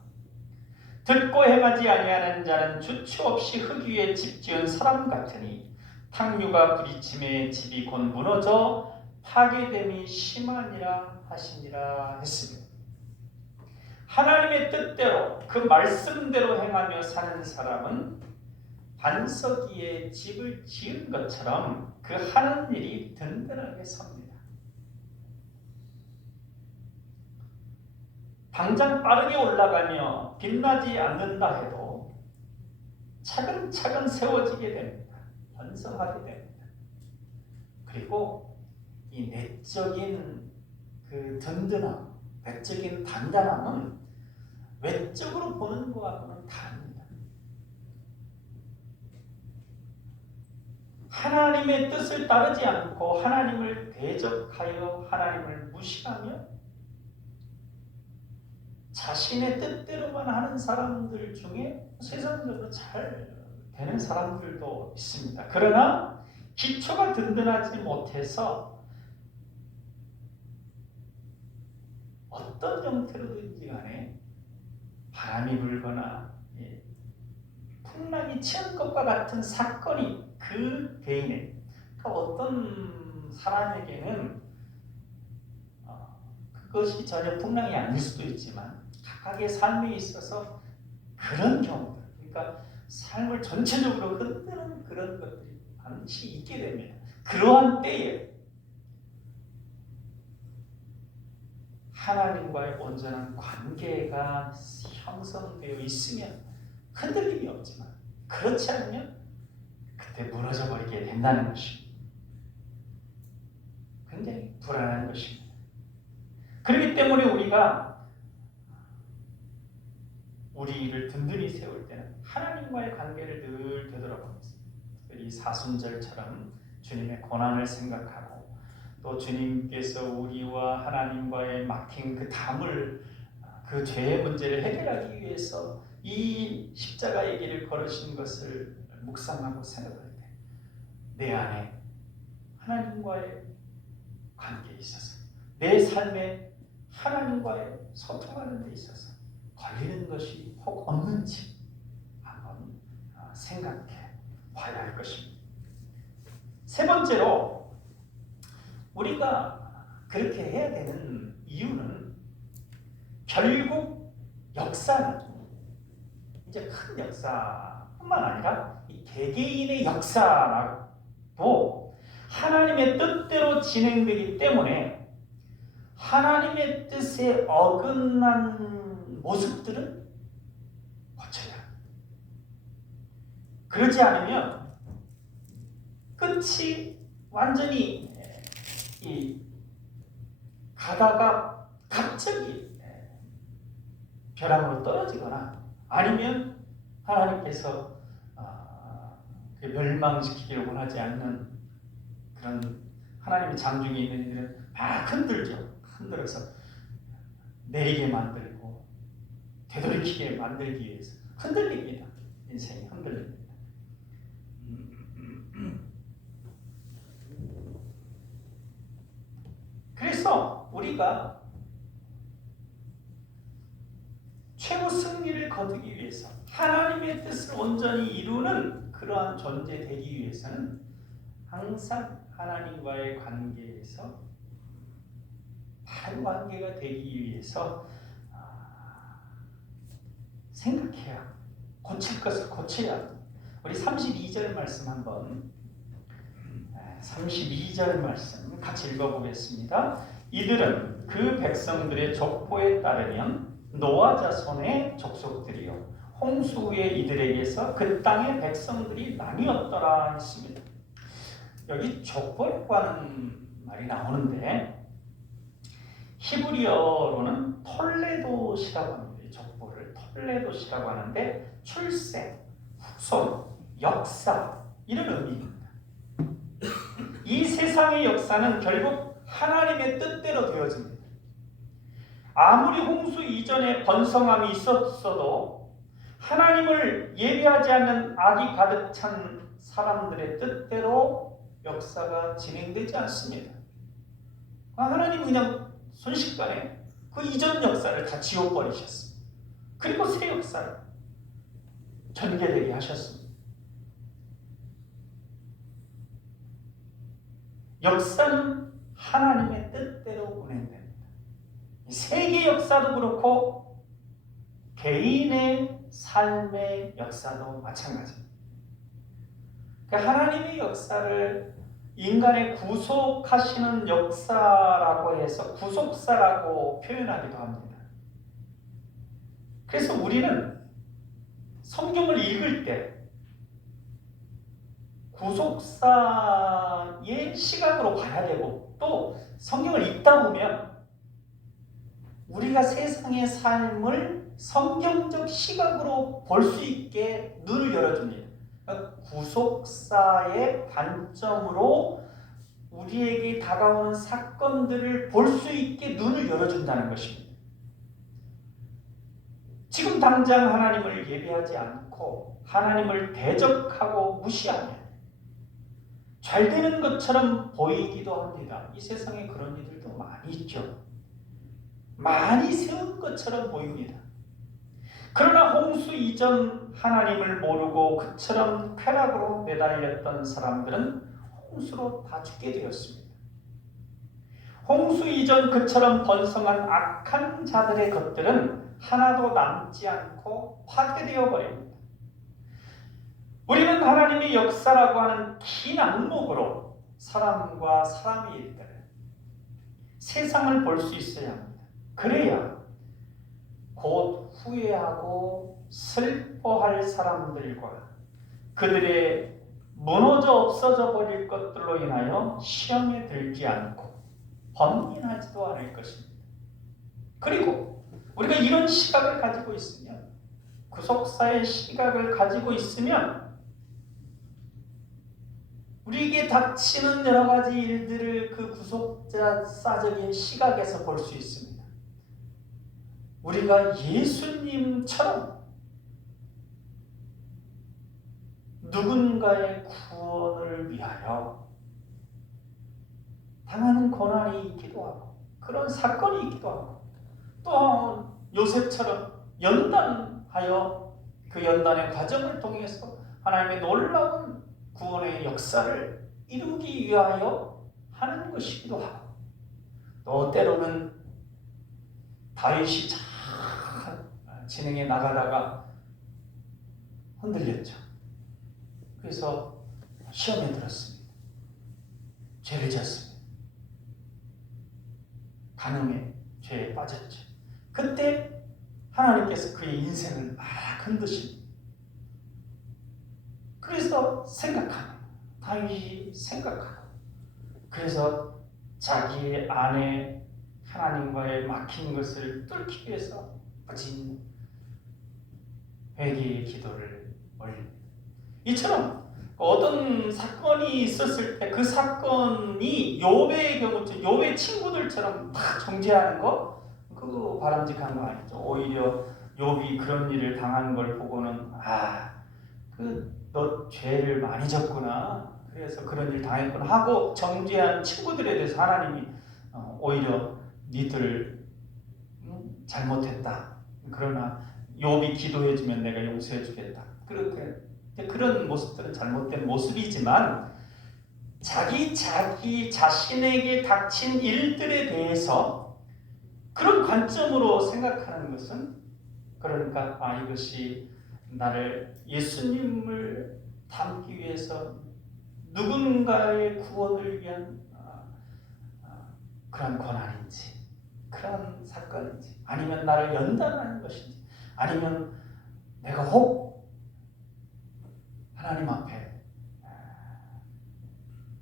듣고 행하지 아니하는 자는 주추 없이 흙 위에 집 지은 사람 같으니 탕류가 부딪힘에 집이 곧 무너져 파괴됨이 심하니라 하시니라 했습니다. 하나님의 뜻대로 그 말씀대로 행하며 사는 사람은 반석 위에 집을 지은 것처럼 그 하는 일이 든든하게 섭니다. 당장 빠르게 올라가며 빛나지 않는다 해도 차근차근 세워지게 됩니다. 번성하게 됩니다. 그리고 이 내적인 그 든든함, 내적인 단단함은 외적으로 보는 것과는 다릅니다. 하나님의 뜻을 따르지 않고 하나님을 대적하여 하나님을 무시하며 자신의 뜻대로만 하는 사람들 중에 세상적으로 잘 되는 사람들도 있습니다. 그러나 기초가 든든하지 못해서 어떤 형태로든지 간에 바람이 불거나 풍랑이 치는 것과 같은 사건이 그 개인의, 그러니까 어떤 사람에게는 그것이 전혀 풍랑이 아닐 수도 있지만 각각의 삶에 있어서 그런 경우들, 그러니까 삶을 전체적으로 흔드는 그런 것들이 반드시 있게 됩니다. 그러한 때에 하나님과의 온전한 관계가 형성되어 있으면 흔들림이 없지만 그렇지 않으면 그때 무너져 버리게 된다는 것입니다. 굉장히 불안한 것입니다. 그렇기 때문에 우리가 우리를 든든히 세울 때는 하나님과의 관계를 늘 되돌아보면서 이 사순절처럼 주님의 고난을 생각하고 또 주님께서 우리와 하나님과의 막힌 그 담을, 그 죄의 문제를 해결하기 위해서 이 십자가의 길을 걸으신 것을 묵상하고 생각할 때 내 안에 하나님과의 관계에 있어서 내 삶에 하나님과의 소통하는 데 있어서 걸리는 것이 혹 없는지 한번 생각해 봐야 할 것입니다. 세 번째로 우리가 그렇게 해야 되는 이유는 결국 역사는 이제 큰 역사뿐만 아니라 이 개개인의 역사라고 하나님의 뜻대로 진행되기 때문에 하나님의 뜻에 어긋난 모습들은 고쳐야 합니다. 그러지 않으면 끝이 완전히 가다가 갑자기 벼랑으로 떨어지거나 아니면 하나님께서 멸망시키기를 원하지 않는 그런 하나님의 장중에 있는 이들은 막 흔들죠. 흔들어서 내리게 만들고 되돌이키게 만들기 위해서 흔들립니다. 인생이 흔들립니다. 그래서 우리가 최후 승리를 거두기 위해서 하나님의 뜻을 온전히 이루는 그러한 존재 되기 위해서는 항상 하나님과의 관계에서 바른 관계가 되기 위해서 생각해야, 고칠 것을 고쳐야 합니다. 우리 32절 말씀 한번 32절 말씀 같이 읽어보겠습니다. 이들은 그 백성들의 족보에 따르면 노아 자손의 족속들이요 홍수 후에 이들에게서 그 땅의 백성들이 나뉘었더라 했습니다. 여기 족보라고 하는 말이 나오는데 히브리어로는 톨레도시라고 합니다. 이 족보를 톨레도시라고 하는데 출생, 후손, 역사 이런 의미입니다. 이 세상의 역사는 결국 하나님의 뜻대로 되어집니다. 아무리 홍수 이전에 번성함이 있었어도 하나님을 예배하지 않는 악이 가득 찬 사람들의 뜻대로 역사가 진행되지 않습니다. 하나님은 그냥 순식간에 그 이전 역사를 다 지워버리셨습니다. 그리고 새 역사를 전개되게 하셨습니다. 역사는 하나님의 뜻대로 운행됩니다. 세계 역사도 그렇고 개인의 삶의 역사도 마찬가지입니다. 하나님의 역사를 인간의 구속하시는 역사라고 해서 구속사라고 표현하기도 합니다. 그래서 우리는 성경을 읽을 때 구속사의 시각으로 봐야 되고 또 성경을 읽다 보면 우리가 세상의 삶을 성경적 시각으로 볼 수 있게 눈을 열어줍니다. 구속사의 관점으로 우리에게 다가오는 사건들을 볼 수 있게 눈을 열어준다는 것입니다. 지금 당장 하나님을 예배하지 않고 하나님을 대적하고 무시하면 잘 되는 것처럼 보이기도 합니다. 이 세상에 그런 이들도 많이 있죠. 많이 세운 것처럼 보입니다. 그러나 홍수 이전 하나님을 모르고 그처럼 쾌락으로 매달렸던 사람들은 홍수로 다 죽게 되었습니다. 홍수 이전 그처럼 번성한 악한 자들의 것들은 하나도 남지 않고 파괴되어 버립니다. 우리는 하나님의 역사라고 하는 긴 안목으로 사람과 사람의 일들을, 세상을 볼 수 있어야 합니다. 그래야 곧 후회하고 슬퍼할 사람들과 그들의 무너져 없어져 버릴 것들로 인하여 시험에 들지 않고 번민하지도 않을 것입니다. 그리고 우리가 이런 시각을 가지고 있으면, 구속사의 시각을 가지고 있으면 우리에게 닥치는 여러 가지 일들을 그 구속사적인 시각에서 볼 수 있습니다. 우리가 예수님처럼 누군가의 구원을 위하여 당하는 고난이 있기도 하고 그런 사건이 있기도 하고, 또 요셉처럼 연단하여 그 연단의 과정을 통해서 하나님의 놀라운 구원의 역사를 이루기 위하여 하는 것이기도 하고, 또 때로는 다윗이 잘 진행해 나가다가 흔들렸죠. 그래서 시험에 들었습니다. 죄를 지었습니다. 간음의 죄에 빠졌죠. 그때 하나님께서 그의 인생을 막 흔드십니다. 그래서 생각하는, 다윗이 생각하고, 그래서 자기의 안에 하나님과의 막힌 것을 뚫기 위해서 부진 회개의 기도를 올립니다. 이처럼 어떤 사건이 있었을 때 그 사건이 욥의 경우, 욥의 친구들처럼 다 정죄하는 거, 그거 바람직한 거 아니죠. 오히려 욥이 그런 일을 당하는 걸 보고는 너 죄를 많이 졌구나, 그래서 그런 일 당했구나 하고 정죄한 친구들에 대해서 하나님이 오히려 니들 잘못했다, 그러나 욥이 기도해주면 내가 용서해주겠다, 그런 모습들은 잘못된 모습이지만, 자기 자신에게 닥친 일들에 대해서 그런 관점으로 생각하는 것은, 그러니까 이것이 나를 예수님을 닮기 위해서 누군가의 구원을 위한 그런 고난인지, 그런 사건인지, 아니면 나를 연단하는 것인지, 아니면 내가 혹 하나님 앞에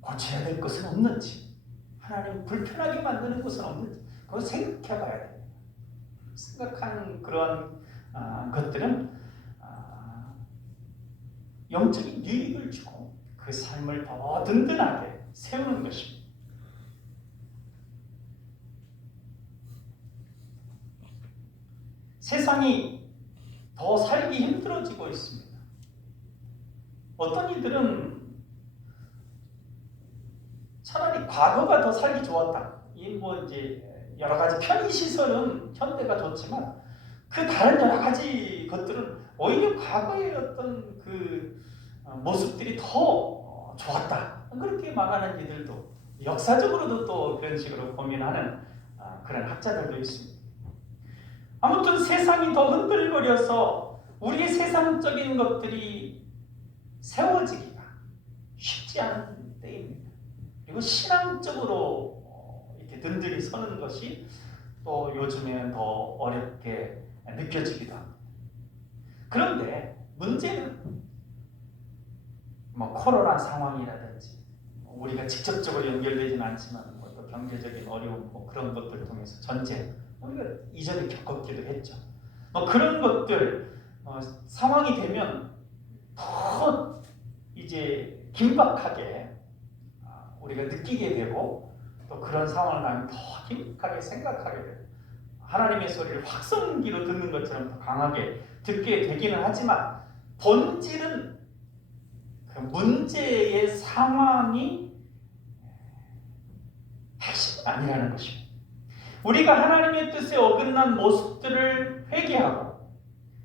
고쳐야 될 것은 없는지, 하나님 불편하게 만드는 것은 없는지, 그걸 생각해 봐야 됩니다. 생각하는 그런 것들은 영적인 유익을 주고 그 삶을 더 든든하게 세우는 것입니다. 세상이 더 살기 힘들어지고 있습니다. 어떤 이들은 차라리 과거가 더 살기 좋았다, 이제 여러 가지 편의 시설은 현대가 좋지만 그 다른 여러 가지 것들은 오히려 과거의 어떤 그 모습들이 더 좋았다, 그렇게 말하는 이들도, 역사적으로도 또 그런 식으로 고민하는 그런 학자들도 있습니다. 아무튼 세상이 더 흔들거려서 우리의 세상적인 것들이 세워지기가 쉽지 않은 때입니다. 그리고 신앙적으로 이렇게 든든히 서는 것이 또 요즘에는 더 어렵게 느껴지기도 합니다. 그런데 문제는 코로나 상황이라든지, 우리가 직접적으로 연결되지는 않지만 또 경제적인 어려움, 그런 것들 통해서 전쟁, 우리가 이전에 겪었기도 했죠. 그런 것들 상황이 되면 더 이제 긴박하게 우리가 느끼게 되고 또 그런 상황을 나면 더 긴박하게 생각하게 돼요. 하나님의 소리를 확성기로 듣는 것처럼 더 강하게 듣게 되기는 하지만 본질은 그 문제의 상황이 핵심은 아니라는 것입니다. 우리가 하나님의 뜻에 어긋난 모습들을 회개하고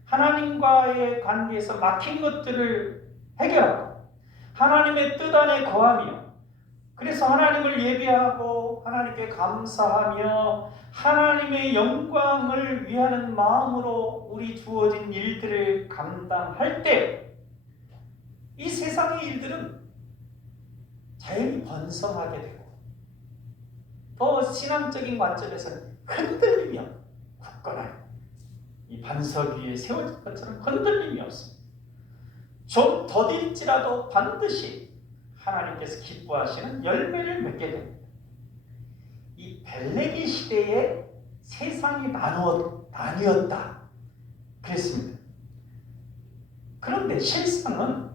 하나님과의 관계에서 막힌 것들을 해결하고 하나님의 뜻 안에 거하며 그래서 하나님을 예배하고 하나님께 감사하며 하나님의 영광을 위하는 마음으로 우리 주어진 일들을 감당할 때 이 세상의 일들은 자연히 번성하게 되고 더 신앙적인 관점에서는 흔들림이 굳건한 이 반석 위에 세워진 것처럼 흔들림이 없습니다. 좀 더딜지라도 반드시 하나님께서 기뻐하시는 열매를 맺게 됩니다. 이 벨레기 시대에 세상이 나뉘었다 그랬습니다. 그런데 실상은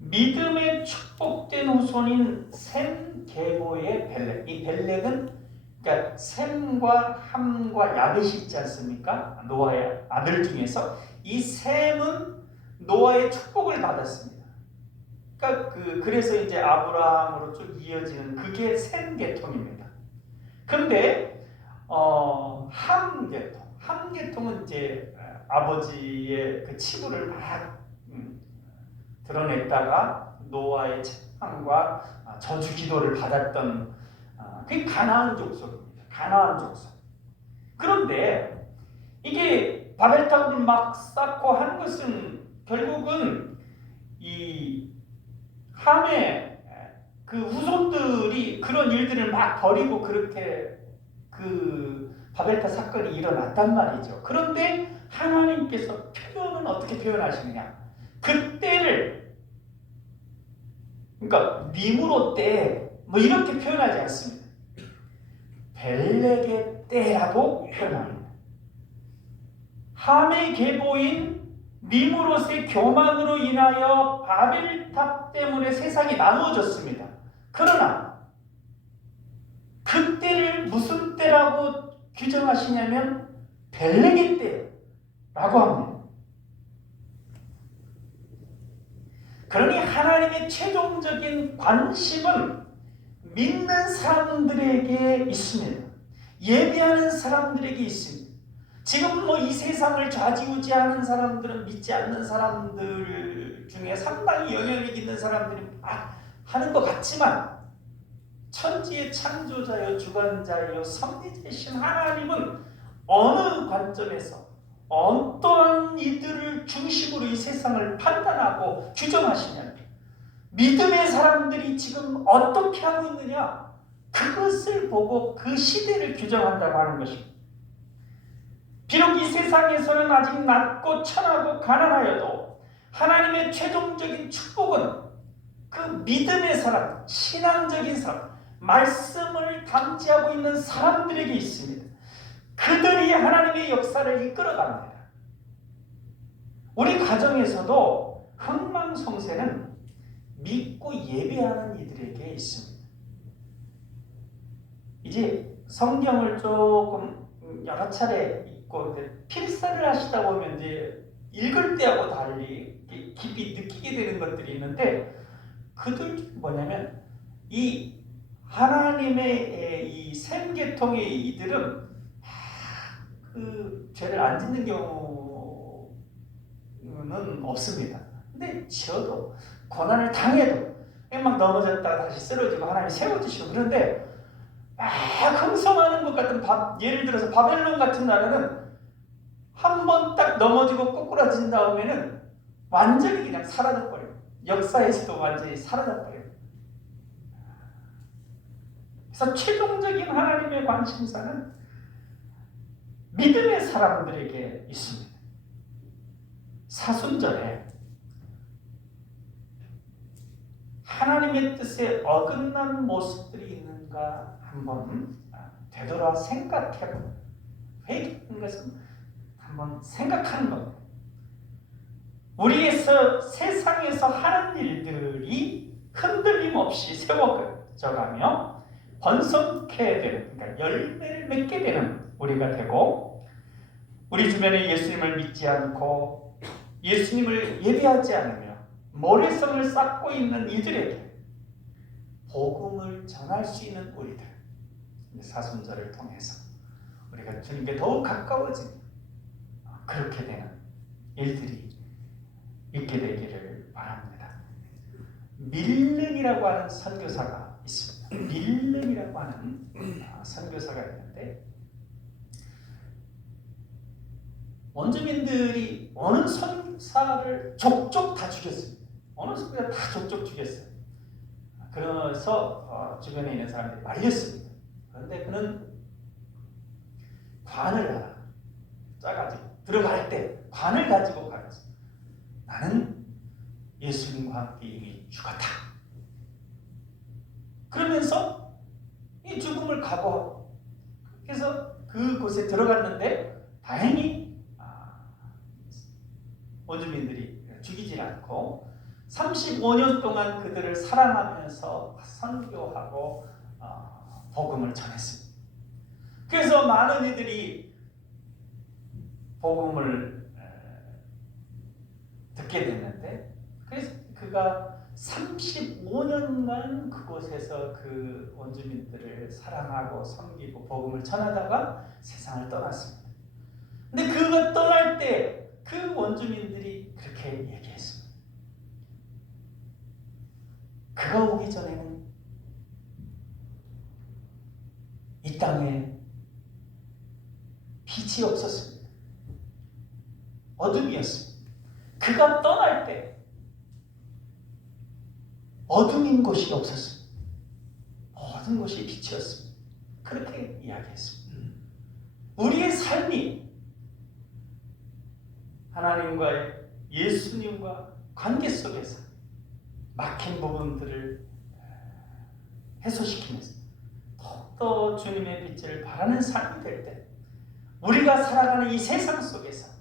믿음의 축복된 후손인 셈 계보의 벨렉, 이 벨렉은 그러니까 셈과 함과 야벳이 있지 않습니까? 노아의 아들 중에서 이 셈은 노아의 축복을 받았습니다. 그러니까 그래서 이제 아브라함으로 쭉 이어지는 그게 셈 계통입니다. 그런데 함 계통은 이제 아버지의 그 치부를 막 드러냈다가 노아의 책망과 저주 기도를 받았던 그게 가나안 족속입니다. 가나안 족속. 그런데 이게 바벨탑을 막 쌓고 한 것은 결국은 이 함의 그 후손들이 그런 일들을 막 벌이고 그렇게 그 바벨탑 사건이 일어났단 말이죠. 그런데 하나님께서 표현은 어떻게 표현하시느냐? 그때를 그러니까 니므롯 때 뭐 이렇게 표현하지 않습니다. 벨렉의 때라고 표현합니다. 함의 계보인 니므롯의 교만으로 인하여 바벨탑 때문에 세상이 나누어졌습니다. 그러나 그때를 무슨 때라고 규정하시냐면 벨렉의 때라고 합니다. 그러니 하나님의 최종적인 관심은 믿는 사람들에게 있습니다. 예배하는 사람들에게 있습니다. 지금 뭐 이 세상을 좌지우지하는 사람들은 믿지 않는 사람들 중에 상당히 영향력 있는 사람들이 하는 것 같지만 천지의 창조자여 주관자여 섭리자이신 하나님은 어느 관점에서 어떠한 이들을 중심으로 이 세상을 판단하고 규정하시냐면 믿음의 사람들이 지금 어떻게 하고 있느냐 그것을 보고 그 시대를 규정한다고 하는 것입니다. 비록 이 세상에서는 아직 낮고 천하고 가난하여도 하나님의 최종적인 축복은 그 믿음의 사람, 신앙적인 사람, 말씀을 감지하고 있는 사람들에게 있습니다. 그들이 하나님의 역사를 이끌어갑니다. 우리 가정에서도 흥망성쇠는 믿고 예배하는 이들에게 있습니다. 이제 성경을 조금 여러 차례 읽고 필사를 하시다 보면 이제 읽을 때하고 달리 깊이 느끼게 되는 것들이 있는데 그들 중 뭐냐면 이 하나님의 이 셈 계통의 이들은 그 죄를 안 짓는 경우는 없습니다. 근데 지어도 고난을 당해도 막 넘어졌다가 다시 쓰러지고 하나님이 세워주시고 그런데 막 흥성하는 것 같은 예를 들어서 바벨론 같은 나라는 한 번 딱 넘어지고 꼬꾸라진 다음에는 완전히 그냥 사라져버려요. 역사에서도 완전히 사라져버려요. 그래서 최종적인 하나님의 관심사는 믿음의 사람들에게 있습니다. 사순절에 하나님의 뜻에 어긋난 모습들이 있는가 한번 되돌아 생각해보고 회개하는 것은 한번 생각하는 겁니다. 우리에서 세상에서 하는 일들이 흔들림 없이 세워져가며 번성케 되는, 그러니까 열매를 맺게 되는 우리가 되고, 우리 주변에 예수님을 믿지 않고 예수님을 예배하지 않으며 모래성을 쌓고 있는 이들에게 복음을 전할 수 있는 우리들, 사순절을 통해서 우리가 주님께 더욱 가까워지는 그렇게 되는 일들이 있게 되기를 바랍니다. 밀른이라고 하는 선교사가 있습니다. 밀른이라고 하는 선교사가 있는데, 원주민들이 어느 선사를 족족 다 죽였습니다. 어느 선교사 다 족족 죽였어요. 그래서 주변에 있는 사람들이 말렸습니다. 그런데 그는 관을 하나 짜가지고 들어갈 때 관을 가지고 가면서 나는 예수님과 함께 이미 죽었다. 그러면서 이 죽음을 각오하고, 그래서 그곳에 들어갔는데 다행히 원주민들이 죽이지 않고 35년 동안 그들을 사랑하면서 선교하고 복음을 전했습니다. 그래서 많은 이들이 복음을 듣게 됐는데, 그래서 그가 35년간 그곳에서 그 원주민들을 사랑하고 섬기고 복음을 전하다가 세상을 떠났습니다. 근데 그가 떠날 때 그 원주민들이 그렇게 얘기했습니다. 그가 오기 전에는 이 땅에 빛이 없었습니다. 어둠이었습니다. 그가 떠날 때 어둠인 곳이 없었습니다. 모든 곳이 빛이었습니다. 그렇게 이야기했습니다. 우리의 삶이 하나님과의, 예수님과 관계 속에서 막힌 부분들을 해소시키면서 더욱더 주님의 빛을 바라는 삶이 될 때, 우리가 살아가는 이 세상 속에서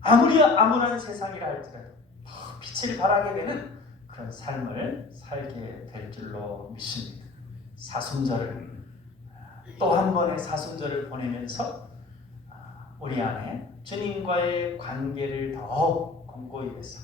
아무리 암울한 세상이라 할지라도 더 빛을 발하게 되는 그런 삶을 살게 될 줄로 믿습니다. 사순절을, 또 한 번의 사순절을 보내면서 우리 안에 주님과의 관계를 더 공고히 해서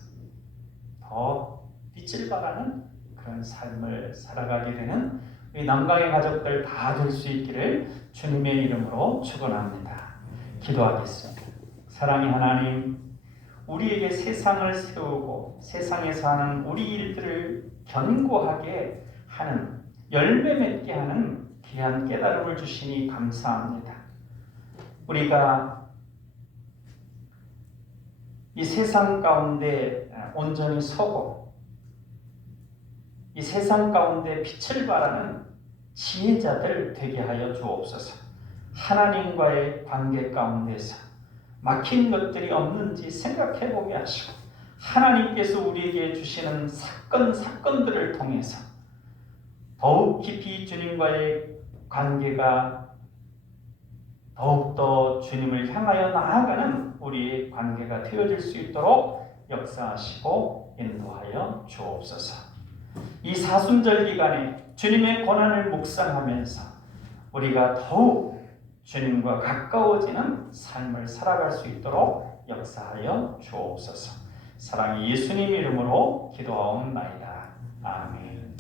더 빛을 발하는 그런 삶을 살아가게 되는 우리 남강의 가족들 다 될 수 있기를 주님의 이름으로 축원합니다. 기도하겠습니다. 사랑의 하나님, 우리에게 세상을 세우고 세상에서 하는 우리 일들을 견고하게 하는, 열매 맺게 하는 귀한 깨달음을 주시니 감사합니다. 우리가 이 세상 가운데 온전히 서고 이 세상 가운데 빛을 발하는 지혜자들 되게 하여 주옵소서. 하나님과의 관계 가운데서 막힌 것들이 없는지 생각해 보게 하시고, 하나님께서 우리에게 주시는 사건들을 통해서 더욱 깊이 주님과의 관계가 더욱더 주님을 향하여 나아가는 우리의 관계가 되어질 수 있도록 역사하시고 인도하여 주옵소서. 이 사순절 기간에 주님의 고난을 묵상하면서 우리가 더욱 주님과 가까워지는 삶을 살아갈 수 있도록 역사하여 주옵소서. 사랑의 예수님 이름으로 기도하옵나이다. 아멘.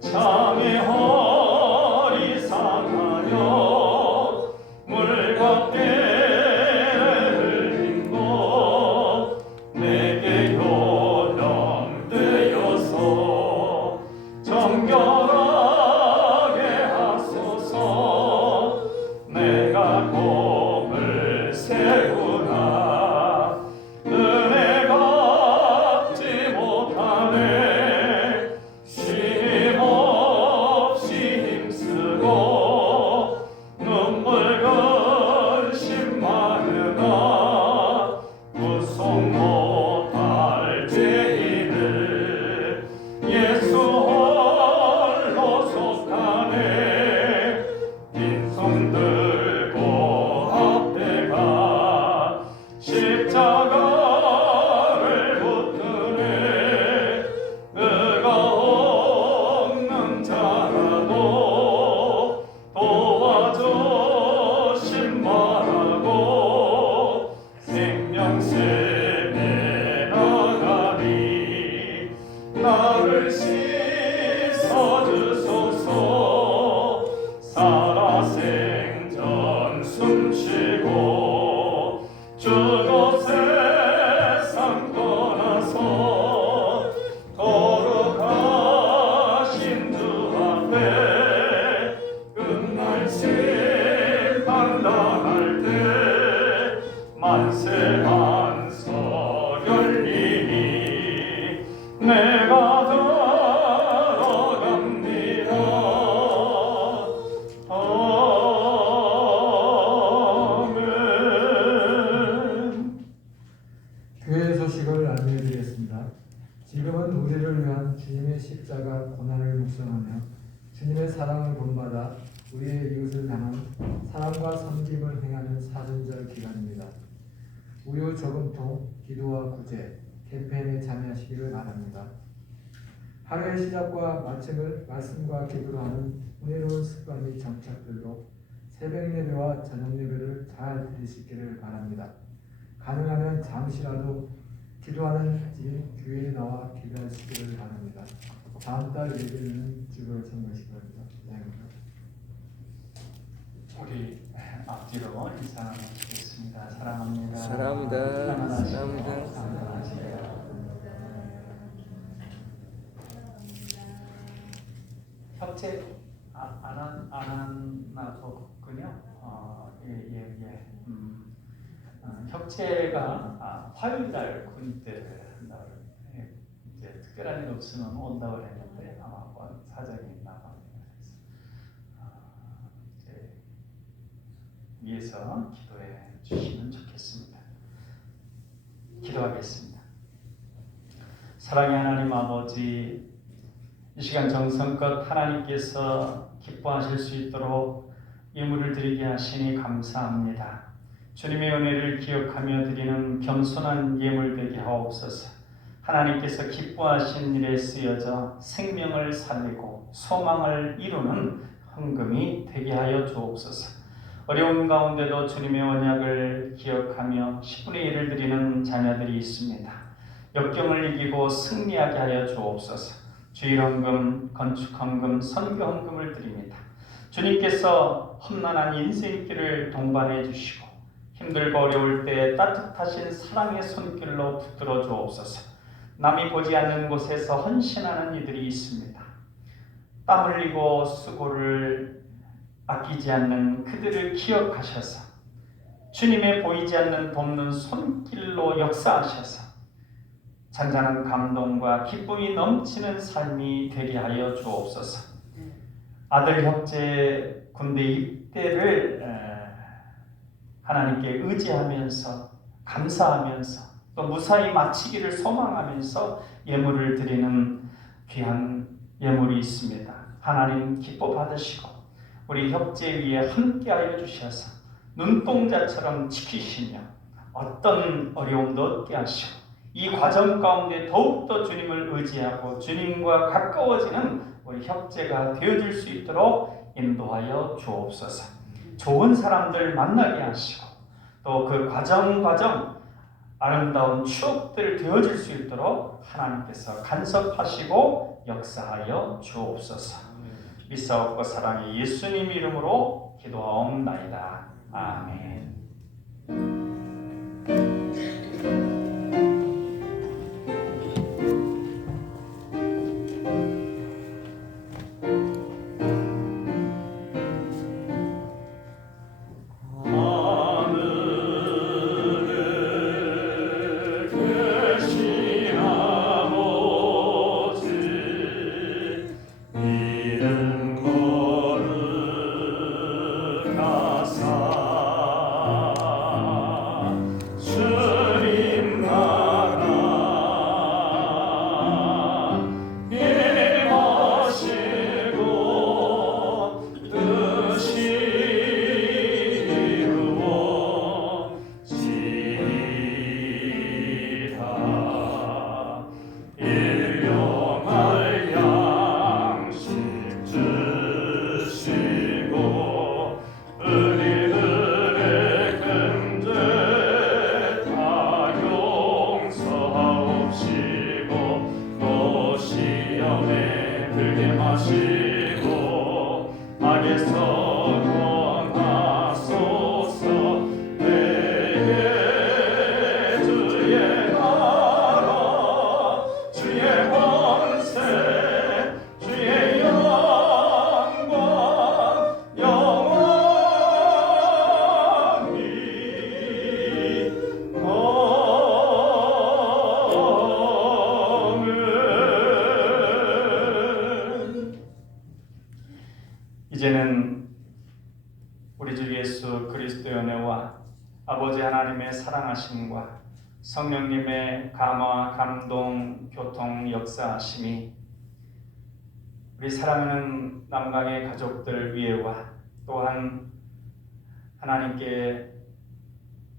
장의 허리 사 생전 숨쉬고 주도 세상 떠나서 거룩하신 주 앞에 끝날 심판 당할 때 만세 만서 열리니 내가 들어갑니다. 아멘. 교회 소식을 안내해드리겠습니다. 지금은 우리를 위한 주님의 십자가 고난을 묵상하며 주님의 사랑을 본받아 우리의 이웃을 향한 사랑과 섬김을 행하는 사순절 기간입니다. 우유 저금통, 기도와 구제, 캠페인에 참여하시기를 바랍니다. 하루의 시작과 마침을 말씀과 기도로 하는 은혜로운 습관 및 정착들로 새벽 예배와 저녁 예배를 잘 드리시기를 바랍니다. 가능하면 잠시라도 기도하는 집 교회에 나와 기도하시기를 바랍니다. 다음 달 예배는 주로 참가하시기 바랍니다. 감사합니다. 우리 앞뒤로 인사 나누시겠습니다. 사랑합니다. 사랑합니다. 사랑합니다. 협체 안 하나 보군요. 예. 협체가 화요일날 군입대를 한다고 이제 특별한 일 없으면 온다고 했는데 아마 사정이 있나 봅니다. 이제 위에서 기도해 주시면 좋겠습니다. 기도하겠습니다. 사랑의 하나님 아버지, 이 시간 정성껏 하나님께서 기뻐하실 수 있도록 예물을 드리게 하시니 감사합니다. 주님의 은혜를 기억하며 드리는 겸손한 예물 되게 하옵소서. 하나님께서 기뻐하신 일에 쓰여져 생명을 살리고 소망을 이루는 헌금이 되게 하여 주옵소서. 어려운 가운데도 주님의 언약을 기억하며 10분의 1을 드리는 자녀들이 있습니다. 역경을 이기고 승리하게 하여 주옵소서. 주일헌금, 건축헌금, 선교헌금을 드립니다. 주님께서 험난한 인생길을 동반해 주시고 힘들고 어려울 때 따뜻하신 사랑의 손길로 붙들어 주옵소서. 남이 보지 않는 곳에서 헌신하는 이들이 있습니다. 땀 흘리고 수고를 아끼지 않는 그들을 기억하셔서 주님의 보이지 않는 돕는 손길로 역사하셔서 잔잔한 감동과 기쁨이 넘치는 삶이 되게 하여 주옵소서. 아들 형제 군대 입대를 하나님께 의지하면서 감사하면서 또 무사히 마치기를 소망하면서 예물을 드리는 귀한 예물이 있습니다. 하나님 기뻐 받으시고 우리 협재 위에 함께하여 주셔서 눈동자처럼 지키시며 어떤 어려움도 없게 하시고 이 과정 가운데 더욱더 주님을 의지하고 주님과 가까워지는 우리 협재가 되어질 수 있도록 인도하여 주옵소서. 좋은 사람들 만나게 하시고 또 그 과정 아름다운 추억들 되어질 수 있도록 하나님께서 간섭하시고 역사하여 주옵소서. 믿사옵고 사랑의 예수님 이름으로 기도하옵나이다. 아멘. 우리 주 예수 그리스도의 은혜와 아버지 하나님의 사랑하심과 성령님의 감화, 감동, 교통, 역사하심이 우리 사랑하는 남강의 가족들 위에와 또한 하나님께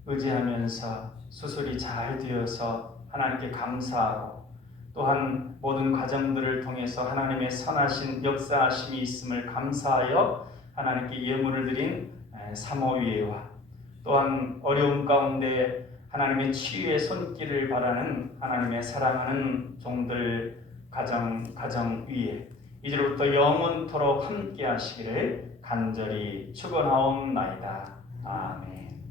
의지하면서 수술이 잘 되어서 하나님께 감사하고 또한 모든 과정들을 통해서 하나님의 선하신 역사하심이 있음을 감사하여 하나님께 예물을 드린 사모위에와 또한 어려움 가운데 하나님의 치유의 손길을 바라는 하나님의 사랑하는 종들 가정 위에 이제로부터 영원토록 함께 하시기를 간절히 축원하옵나이다. 아멘.